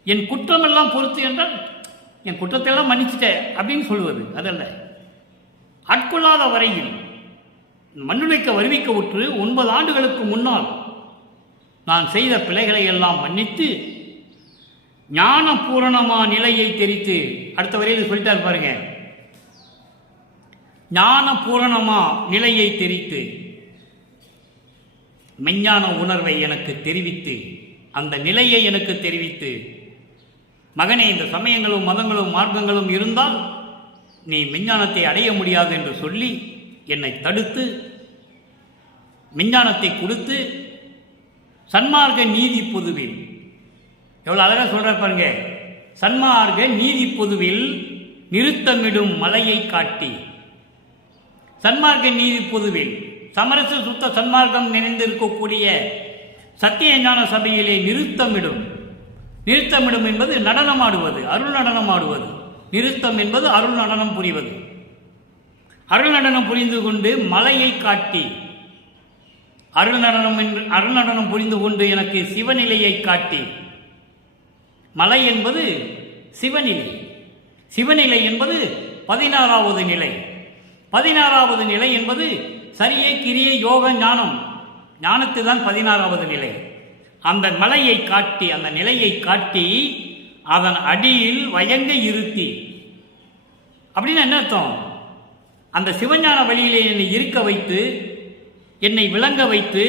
என் குற்றம் எல்லாம் பொறுத்து என்றால் என் குற்றத்தை எல்லாம் மன்னிச்சுட்ட அப்படின்னு சொல்லுவது அதல்ல. ஆட்கொள்ளாத வரையில் மண்ணுடைக்க வருவிக்க உற்று 9 ஆண்டுகளுக்கு முன்னால் நான் செய்த பிழைகளை எல்லாம் மன்னித்து ஞான பூரணமா நிலையை தெரித்து, அடுத்த வரையில் சொல்லிட்டார் பாருங்க, ஞான பூரணமா நிலையை தெரித்து மெஞ்ஞான உணர்வை எனக்கு தெரிவித்து, அந்த நிலையை எனக்கு தெரிவித்து, மகனே இந்த சமயங்களும் மதங்களும் மார்க்கங்களும் இருந்தால் நீ மெஞ்ஞானத்தை அடைய முடியாது என்று சொல்லி என்னை தடுத்து மெஞ்ஞானத்தை கொடுத்து சன்மார்க்க நீதி பொதுவில், எவ்வளவு அழகா சொல்றார் பாருங்க, சன்மார்க்க நீதி பொதுவில் நிறுத்தமிடும் மலையை காட்டி, சன்மார்க்க நீதி பொதுவில் சமரச சுத்த சன்மார்க்கம் நிறைந்திருக்கக்கூடிய சத்திய ஞான சபையிலே நிறுத்தமிடும். நிறுத்தமிடும் என்பது நடனமாடுவது, அருள் நடனமாடுவது. நிறுத்தம் என்பது அருள் நடனம் புரிவது. அருள் நடனம் புரிந்து கொண்டு மலையை காட்டி, அருள் நடனம் புரிந்து கொண்டு எனக்கு சிவநிலையை காட்டி. மலை என்பது சிவநிலை, சிவநிலை என்பது 16வது நிலை. 16வது நிலை என்பது சரியே கிரியை யோக ஞானம், ஞானத்து தான் 16வது நிலை. அந்த மலையை காட்டி, அந்த நிலையை காட்டி அதன் அடியில் வயங்க இருத்தி. அப்படின்னு என்ன அர்த்தம்? அந்த சிவஞான வழியிலே என்னை இருக்க வைத்து, என்னை விளங்க வைத்து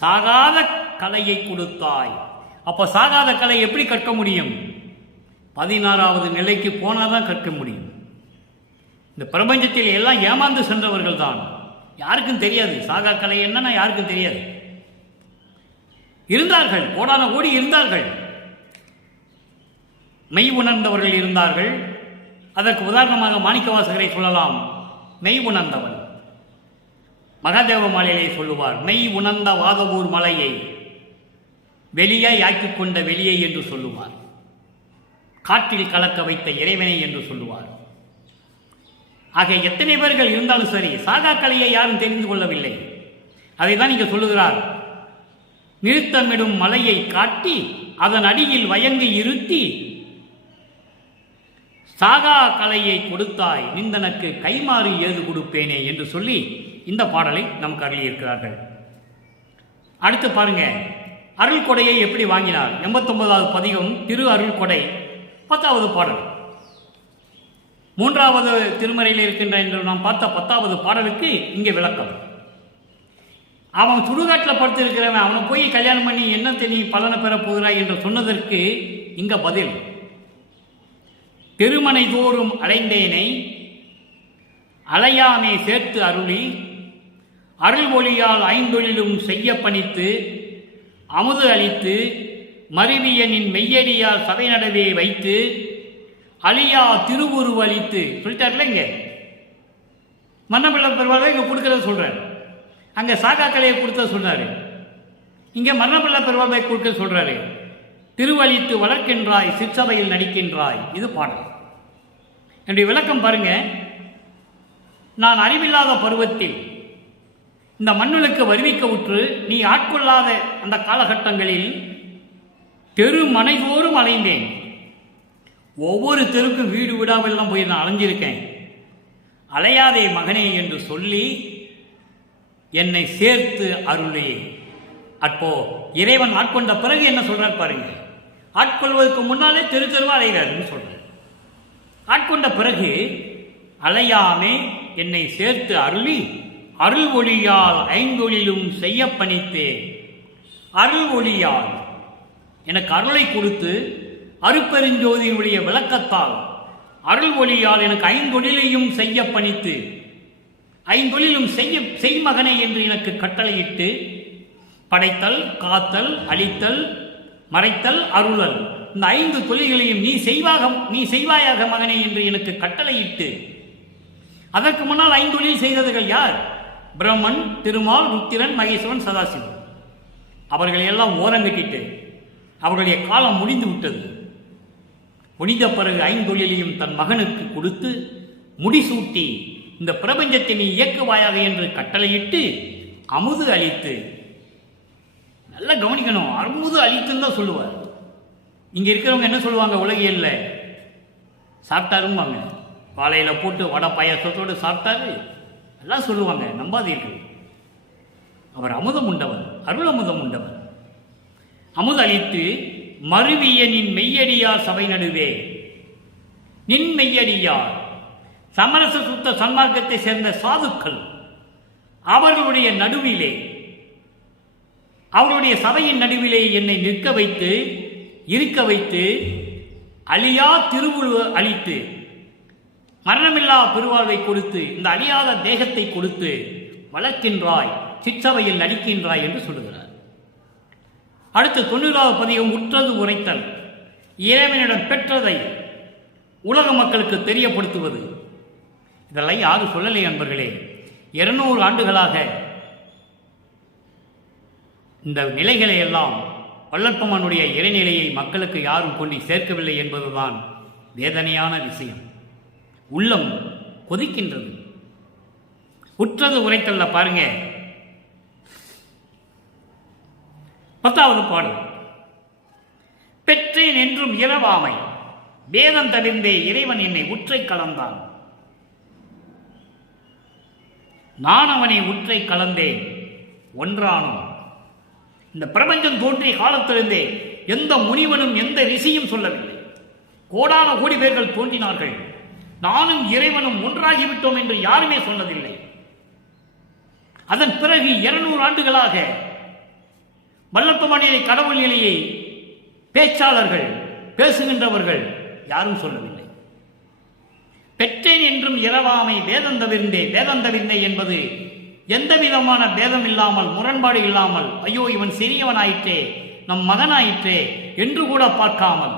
சாகாத கலையை கொடுத்தாய். அப்போ சாகாத கலை எப்படி கற்க முடியும்? 16வது நிலைக்கு போனாதான் கற்க முடியும். இந்த பிரபஞ்சத்தில் எல்லாம் ஏமாந்து சென்றவர்கள் தான், யாருக்கும் தெரியாது. சாகா கலை என்னன்னா யாருக்கும் தெரியாது. இருந்தார்கள், கோடான கோடி இருந்தார்கள், மெய் உணர்ந்தவர்கள் இருந்தார்கள். அதற்கு உதாரணமாக மாணிக்கவாசகரை சொல்லலாம். மெய் உணர்ந்தவன் மகாதேவ மாலையிலே சொல்லுவார், மெய் உணர்ந்த வாதவூர் மலையை வெளியாய் ஆக்கிக் கொண்ட வெளியை என்று சொல்லுவார். காற்றில் கலக்க வைத்த இறைவனை என்று சொல்லுவார். ஆக எத்தனை பேர்கள் இருந்தாலும் சரி, சாகா கலையை யாரும் தெரிந்து கொள்ளவில்லை. அதை தான் இங்கே சொல்லுகிறார், நிறுத்தமிடும் மலையை காட்டி அதன் அடியில் வயங்கி இருத்தி சாகா கலையை கொடுத்தாய், நிந்தனக்கு கைமாறு ஏது கொடுப்பேனே என்று சொல்லி இந்த பாடலை நமக்கு அருளியிருக்கிறார்கள். அடுத்து பாருங்க, அருள் கொடையை எப்படி வாங்கினார். 89வது பதிகம் திரு அருள் கொடை 10வது பாடல். 3வது திருமறையில் இருக்கின்ற என்று நாம் பார்த்த 10வது பாடலுக்கு இங்கே விளக்கம். அவன் சுடுகாட்டில் படுத்து இருக்கிறவன் அவனை போய் கல்யாணம் பண்ணி என்னத்தை நீ பலனை பெற போகிறாய் என்று சொன்னதற்கு இங்க பதில், திருமனை தோறும் அலைந்தேனை அலையாமே சேர்த்து அருளி அருள் ஒளியால் 5 செய்ய பணித்து அமுது அளித்து மருவியனின் மெய்யடியால் சபை நடவே வைத்து அழியா திருவுருவ அளித்து சொல்லிட்டார்ல. இங்க மன்னபிள்ளை பெருவாளை இங்க கொடுக்கறத சொல்றாரு, அங்க சாகா கலையை கொடுத்த சொன்னாரு, இங்க மன்னபிள்ளை பெருவாளை கொடுக்க சொல்றாரு. திருவழித்து வளர்க்கின்றாய் சிற்சபையில் நடிக்கின்றாய், இது பாடல். என்னுடைய விளக்கம் பாருங்க. நான் அறிவில்லாத பருவத்தில் இந்த மண்ணுக்கு வருவிக்க உற்று நீ ஆட்கொள்ளாத அந்த காலகட்டங்களில் தெரு மனைதோறும் அலைந்தேன். ஒவ்வொரு தெருக்கும் வீடு வீடாவெல்லாம் போய் நான் அலைஞ்சிருக்கேன். அலையாதே மகனே என்று சொல்லி என்னை சேர்த்து அருளே. அப்போ இறைவன் ஆட்கொண்ட பிறகு என்ன சொல்றார் பாருங்க. ஆட்கொள்வதற்கு முன்னாலே தெரு தெருவா அலைகிறார்னு சொல்றார். ஆட்கொண்ட பிறகு அலையாமே என்னை சேர்த்து அருளி அருள் ஒளியால் 5 செய்ய பணித்தே. அருள் ஒளியால் எனக்கு அருளை கொடுத்து அருட்பெருஞ்சோதியினுடைய விளக்கத்தால் அருள் ஒளியால் எனக்கு 5 செய்ய பணித்து ஐந்தொழிலும் செய் மகனே என்று எனக்கு கட்டளையிட்டு, படைத்தல், காத்தல், அழித்தல், மறைத்தல், அருளல், இந்த 5 தொழில்களையும் நீ செய்வாயாக மகனே என்று எனக்கு கட்டளையிட்டு, அதற்கு முன்னால் 5 தொழில் செய்தவர்கள் யார்? பிரம்மன், திருமால், ருத்திரன், மகேஸ்வரன், சதாசிவன். அவர்களை எல்லாம் ஓரங்கட்டிட்டு அவர்களுடைய காலம் முடிந்து விட்டது. முடிந்த பிறகு 5 தொழிலையும் தன் மகனுக்கு கொடுத்து முடிசூட்டி, இந்த பிரபஞ்சத்தை நீ இயக்குவாயாக என்று கட்டளையிட்டு அமுது அளித்து, நல்லா கவனிக்கணும், அமுது அளித்துன்னு தான் சொல்லுவார். இங்க இருக்கிறவங்க என்ன சொல்லுவாங்க? உலகியல்ல சாப்பிட்டாரும்பாங்க, வாழையில போட்டு வடை பாயாசத்தோடு சாப்பிட்டாரு எல்லாம் சொல்லுவாங்க, நம்பாதீர்கள். அவர் அமுதம் உண்டவர், அருள் அமுதம் உண்டவர். அமுது அளித்து மருவிய நின் மெய்யடியார் சபை நடுவே, நின் மெய்யடியார் சமரச சுத்த சன்மார்க்கத்தை சேர்ந்த சாதுக்கள், அவர்களுடைய நடுவிலே, அவருடைய சபையின் நடுவிலே என்னை நிற்க வைத்து, இருக்க வைத்து, அழியா திருவுருவ அளித்து, மரணமில்லா பெருவாழ்வை கொடுத்து, இந்த அழியாத தேகத்தை கொடுத்து வளர்க்கின்றாய், சிற்றவையில் நடிக்கின்றாய் என்று சொல்லுகிறார். அடுத்து 90வது பதிகம் உற்றது உரைத்தல். இறைவனிடம் பெற்றதை உலக மக்களுக்கு தெரியப்படுத்துவது. இதெல்லாம் யாரும் சொல்லலை நண்பர்களே. 200 ஆண்டுகளாக இந்த நிலைகளை எல்லாம் வள்ளற்பெருமானுடைய இறைநிலையை மக்களுக்கு யாரும் கொண்டு சேர்க்கவில்லை என்பதுதான் வேதனையான விஷயம். உள்ளம் கொதிக்கின்றது. உற்றது உரைத்தல்ல பாருங்க, 10வது பாடல். பெற்றேன் என்றும் இரவாமை, வேதம் தவிர்ந்தே இறைவன் என்னை உற்றை கலந்தான். நான் அவனை உற்றை கலந்தேன், ஒன்றானோம். இந்த பிரபஞ்சம் தோன்றிய காலத்திலிருந்தே எந்த முனிவனும் எந்த ரிஷியும் சொல்லவில்லை. கோடான கோடி பேர்கள் தோன்றினார்கள், நானும் இறைவனும் ஒன்றாகிவிட்டோம் என்று யாருமே சொன்னதில்லை. அதன் பிறகு 200 ஆண்டுகளாக வள்ளற்பெருமானியை கடவுள் நிலையை பேச்சாளர்கள், பேசுகின்றவர்கள் யாரும் சொல்லவில்லை. பெற்றேன் என்றும் இரவாமை, வேதம் தவிர்ந்தே என்பது எந்த விதமான பேதம் இல்லாமல், முரண்பாடு இல்லாமல், ஐயோ இவன் சிறியவனாயிற்றே, நம் மகனாயிற்றே என்று கூட பார்க்காமல்,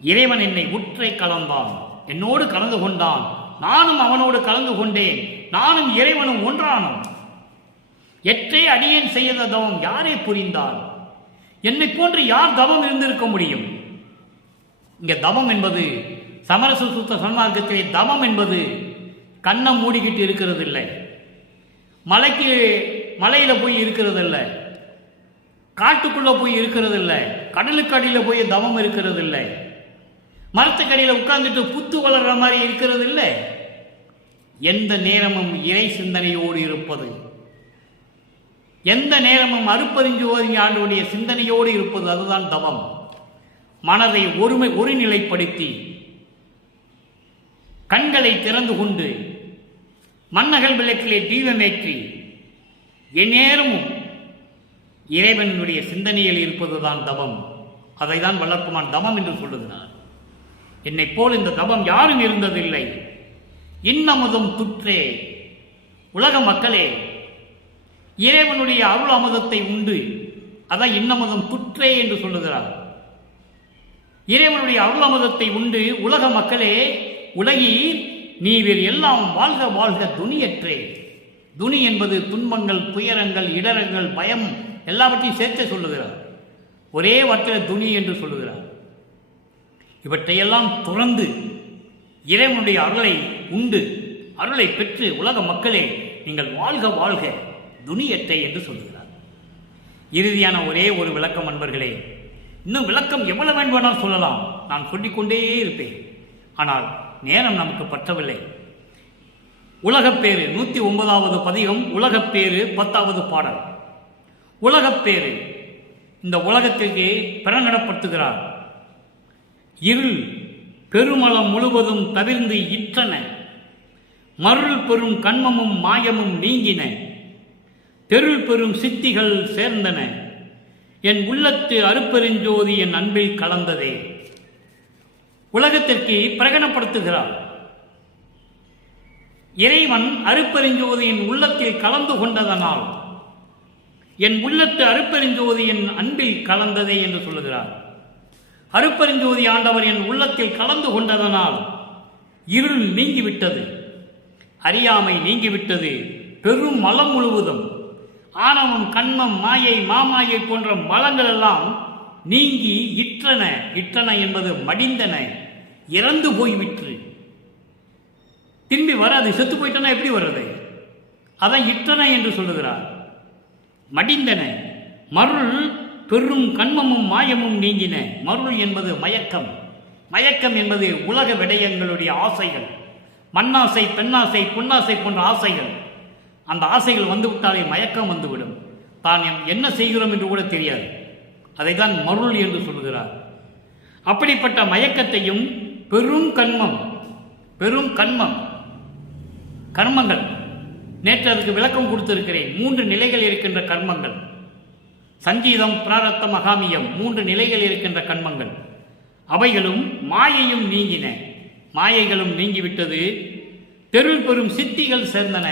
இறைவன் என்னை உற்றை கலந்தான், என்னோடு கலந்து கொண்டான், நானும் அவனோடு கலந்து கொண்டேன், நானும் இறைவனும் ஒன்றானோம். எற்றே அடியேன் செய்த தவம் யாரே புரிந்தார்? என்னை போன்று யார் தவம் இருந்திருக்க முடியும்? இங்க தவம் என்பது சமரச சுத்த சன்மார்க்கத்திலே தவம் என்பது கண்ணை மூடிக்கிட்டு இருக்கிறது இல்லை, மலையில போய் இருக்கிறது இல்லை, காட்டுக்குள்ள போய் இருக்கிறது இல்லை, கடலுக்கு அடியில் போய் தவம் இருக்கிறது இல்லை, மரத்துக்கடியில் உட்கார்ந்துட்டு புத்து வளர்ற மாதிரி இருக்கிறது இல்லை. எந்த நேரமும் இறை சிந்தனையோடு இருப்பது, எந்த நேரமும் அருப்பறிஞ்சு ஓதுங்க ஆண்டவனுடைய சிந்தனையோடு இருப்பது, அதுதான் தவம். மனதை ஒருநிலைப்படுத்தி கண்களை திறந்து கொண்டு மன்னகல் விளக்கிலே தீபமேற்றி எந்நேரமும் இறைவனுடைய சிந்தனையில் இருப்பதுதான் தவம். அதை தான் வள்ளற்பெருமான் தவம் என்று சொல்லுகிறார். என்னை போல் இந்த தவம் யாரும் இருந்ததில்லை. இன்னமுதம் துற்றே. உலக மக்களே, இறைவனுடைய அருள் அமுதத்தை உண்டு, அதான் இன்னமுதம் துற்றே என்று சொல்லுகிறார். இறைவனுடைய அருள் அமுதத்தை உண்டு உலக மக்களே, உலகில் நீவிர் எல்லாம் வாழ்க வாழ்க துணியற்றே. துணி என்பது துன்பங்கள், துயரங்கள், இடரங்கள், பயம் எல்லாவற்றையும் சேர்த்து சொல்லுகிறார். ஒரே வார்த்தையில் துணி என்று சொல்லுகிறார். இவற்றையெல்லாம் துறந்து இறைவனுடைய அருளை உண்டு, அருளை பெற்று உலக மக்களே நீங்கள் வாழ்க வாழ்க துணியற்றை என்று சொல்லுகிறார். இறுதியான ஒரே ஒரு விளக்கம் அன்பர்களே, இன்னும் விளக்கம் எவ்வளவு வேண்டுமானால் சொல்லலாம், நான் சொல்லிக்கொண்டே இருப்பேன். ஆனால் நேரம் நமக்கு பற்றவில்லை. உலகப்பேறு 109வது பதிகம், உலகப்பேறு 10வது பாடல். உலகப்பேறு இந்த உலகத்திற்கு பிறநடப்படுத்துகிறார். இருள் பெருமளம் முழுவதும் தவிர்ந்து இற்றன, மருள் பெரும் கண்மமும் மாயமும் நீங்கின, தெருள் பெரும் சித்திகள் சேர்ந்தன, என் உள்ளத்து அருப்பெருஞ்சோதி என் அன்பில் கலந்ததே. உலகத்திற்கு பிரகடனப்படுத்துகிறார். இறைவன் அருட்பெருஞ்சோதியின் உள்ளத்தில் கலந்து கொண்டதனால் என் உள்ளத்து அருட்பெருஞ்சோதி என் அன்பில் கலந்ததே என்று சொல்லுகிறார். அருட்பெருஞ்சோதி ஆண்டவர் என் உள்ளத்தில் கலந்து கொண்டதனால் இருள் நீங்கிவிட்டது, அறியாமை நீங்கிவிட்டது. பெரும் மலம் முழுவதும் ஆணவம், கண்மம், மாயை, மாமாயை போன்ற மலங்கள் எல்லாம் நீங்கி இற்றன. இற்றன என்பது மடிந்தன, இறந்து போய்விற்று. திரும்பி வராது. செத்து போயிட்டனா எப்படி வர்றது? அதான் இற்றன என்று சொல்லுகிறார். மடிந்தன. மருள் பெரும் கண்மமும் மாயமும் நீங்கின. மருள் என்பது மயக்கம். மயக்கம் என்பது உலக விடயங்களுடைய ஆசைகள், மண்ணாசை, பெண்ணாசை, பொன்னாசை போன்ற ஆசைகள். அந்த ஆசைகள் வந்துவிட்டாலே மயக்கம் வந்துவிடும். தான் என்ன செய்கிறோம் என்று கூட தெரியாது. அதைத்தான் மருள் என்று சொல்கிறார். அப்படிப்பட்ட மயக்கத்தையும் பெரும் கண்மம், பெரும் கண்மம், கர்மங்கள், நேற்று அதுக்கு விளக்கம் கொடுத்திருக்கிறேன். 3 நிலைகள் இருக்கின்ற கர்மங்கள். சஞ்சீதம், பிராரத்தம், அகாமியம், 3 நிலைகள் இருக்கின்ற கர்மங்கள். அவைகளும் மாயையும் நீங்கின. மாயைகளும் நீங்கிவிட்டது. பெரும் பெரும் சித்திகள் சேர்ந்தன.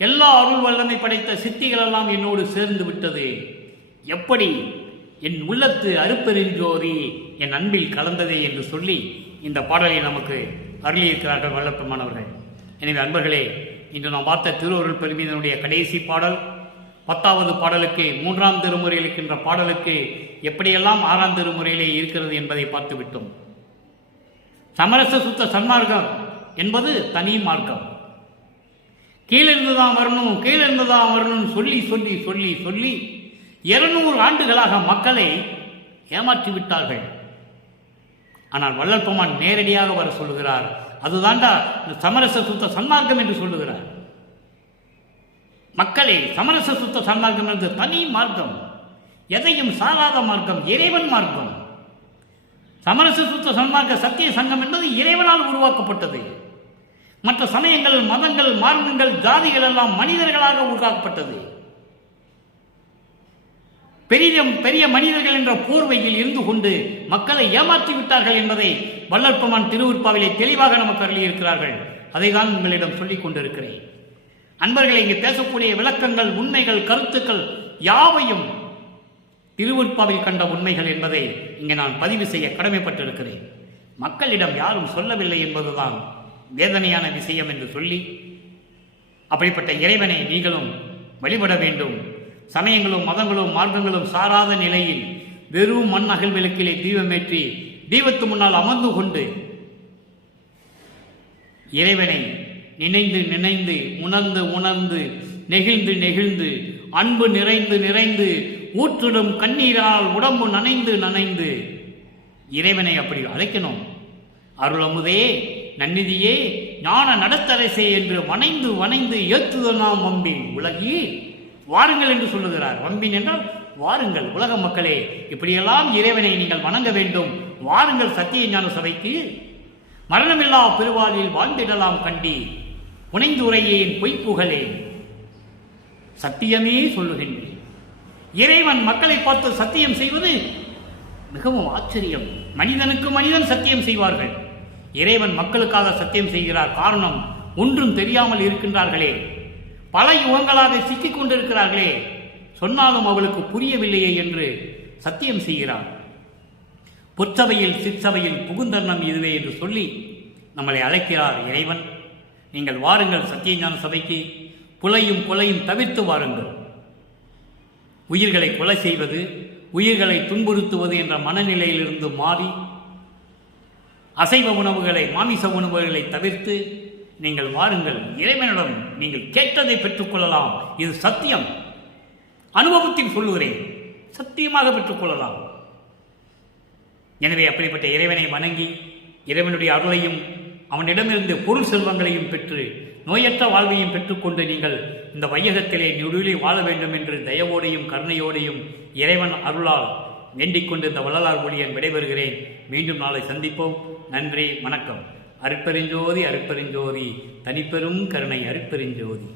எல்லா அருள் வல்லமை படைத்த சித்திகள் எல்லாம் என்னோடு சேர்ந்து விட்டது. எப்படி? என் உள்ளத்து அருட்பெருஞ்சோதி என் அன்பில் கலந்ததே என்று சொல்லி இந்த பாடலை நமக்கு அருளியிருக்கிறார்கள் வல்லப்பெருமானவர்கள். எனவே அன்பர்களே, இன்று நாம் பார்த்த திருவருள் பெருமிதனுடைய கடைசி பாடல் 10வது பாடலுக்கு 3ஆம் திருமுறையில் இருக்கின்ற பாடலுக்கு எப்படியெல்லாம் 6ஆம் திருமுறையிலே இருக்கிறது என்பதை பார்த்து விட்டோம். சமரச சுத்த சன்மார்க்கம் என்பது தனி மார்க்கம். கீழிருந்துதான் வரணும், கீழிருந்துதான் வரணும் சொல்லி சொல்லி சொல்லி சொல்லி 200 ஆண்டுகளாக மக்களை ஏமாற்றி விட்டார்கள். ஆனால் வள்ளல் பெருமான் நேரடியாக வர சொல்லுகிறார். அதுதான்டா சமரச சுத்த சன்மார்க்கம் என்று சொல்லுகிறார். மக்களே, சமரச சுத்த சன்மார்க்கம் என்று தனி மார்க்கம், எதையும் சாராத மார்க்கம், இறைவன் மார்க்கம். சமரச சுத்த சன்மார்க்க சத்திய சங்கம் என்பது இறைவனால் உருவாக்கப்பட்டது. மற்ற சமயங்கள், மதங்கள், மார்க்கங்கள், ஜாதிகள் எல்லாம் மனிதர்களாக உருவாக்கப்பட்டது. பெரிய பெரிய மனிதர்கள் என்ற போர்வையில் இருந்து கொண்டு மக்களை ஏமாற்றி விட்டார்கள் என்பதை வள்ளல் பெருமான் திருவுருப்பாவிலே தெளிவாக நமக்கு அருளியிருக்கிறார்கள். அதை தான் உங்களிடம் சொல்லிக் கொண்டிருக்கிறேன். அன்பர்களை, இங்கே பேசக்கூடிய விளக்கங்கள், உண்மைகள், கருத்துக்கள் யாவையும் திருவுருப்பாவில் கண்ட உண்மைகள் என்பதை இங்கே நான் பதிவு செய்ய கடமைப்பட்டிருக்கிறேன். மக்களிடம் யாரும் சொல்லவில்லை என்பதுதான் வேதனையான விஷயம் என்று சொல்லி, அப்படிப்பட்ட இறைவனை நீங்களும் வழிபட வேண்டும். சமயங்களும் மதங்களும் மார்க்கங்களும் சாராத நிலையில் வெறும் மண் அகல் விளக்கிலே தீபமேற்றி தீபத்து முன்னால் அமர்ந்து கொண்டு இறைவனை நினைந்து நினைந்து உணர்ந்து உணர்ந்து நெகிழ்ந்து நெகிழ்ந்து அன்பு நிறைந்து நிறைந்து ஊற்றிடும் கண்ணீரால் உடம்பு நனைந்து நனைந்து இறைவனை அப்படி அழைக்கணும். அருளமுதே, நன்னிதியே, ஞான நடத்தரசே என்று வணைந்து வணைந்து ஏற்றுதல் நாம் வம்பின் உலகி வாருங்கள் என்று சொல்லுகிறார். வம்பின் என்றால் வாருங்கள், உலக மக்களே, இப்படியெல்லாம் இறைவனை நீங்கள் வணங்க வேண்டும். வாருங்கள் சத்திய ஞான சபைக்கு. மரணமில்லா பெருவாளில் வாழ்ந்திடலாம் கண்டி புனைந்து உரையேன் பொய்ப்புகளே. சத்தியமே சொல்லுகின்றேன். இறைவன் மக்களை பார்த்து சத்தியம் செய்வது மிகவும் ஆச்சரியம். மனிதனுக்கு மனிதன் சத்தியம் செய்வார்கள். இறைவன் மக்களுக்காக சத்தியம் செய்கிறார். காரணம், ஒன்றும் தெரியாமல் இருக்கின்றார்களே, பல யுகங்களாக சிக்கிக் கொண்டிருக்கிறார்களே, சொன்னாலும் அவளுக்கு புரியவில்லையே என்று சத்தியம் செய்கிறார். பொற்சபையில் சிற்சபையில் புகுந்தன்னம் இதுவே என்று சொல்லி நம்மளை அழைக்கிறார் இறைவன். நீங்கள் வாருங்கள் சத்தியஞான சபைக்கு. புலையும் கொலையும் தவிர்த்து வாருங்கள். உயிர்களை கொலை செய்வது, உயிர்களை துன்புறுத்துவது என்ற மனநிலையிலிருந்து மாறி அசைவ உணவுகளை, மாமிச உணவுகளை தவிர்த்து நீங்கள் வாருங்கள். இறைவனிடம் நீங்கள் கேட்டதை பெற்றுக்கொள்ளலாம். இது சத்தியம். அனுபவத்தில் சொல்லுகிறேன், சத்தியமாக பெற்றுக்கொள்ளலாம். எனவே அப்படிப்பட்ட இறைவனை வணங்கி இறைவனுடைய அருளையும் அவனிடமிருந்து பொருள் செல்வங்களையும் பெற்று நோயற்ற வாழ்வையும் பெற்றுக்கொண்டு நீங்கள் இந்த வையகத்திலே நெடுவிலே வாழ வேண்டும் என்று தயவோடையும் கருணையோடையும் இறைவன் அருளால் வேண்டிக் கொண்டு இந்த வள்ளலார் ஒளியன் விடைபெறுகிறேன். மீண்டும் நாளை சந்திப்போம். நன்றி, வணக்கம். அருட்பெருஞ்சோதி, அருட்பெருஞ்சோதி, தனிப்பெரும் கருணை அருட்பெருஞ்சோதி.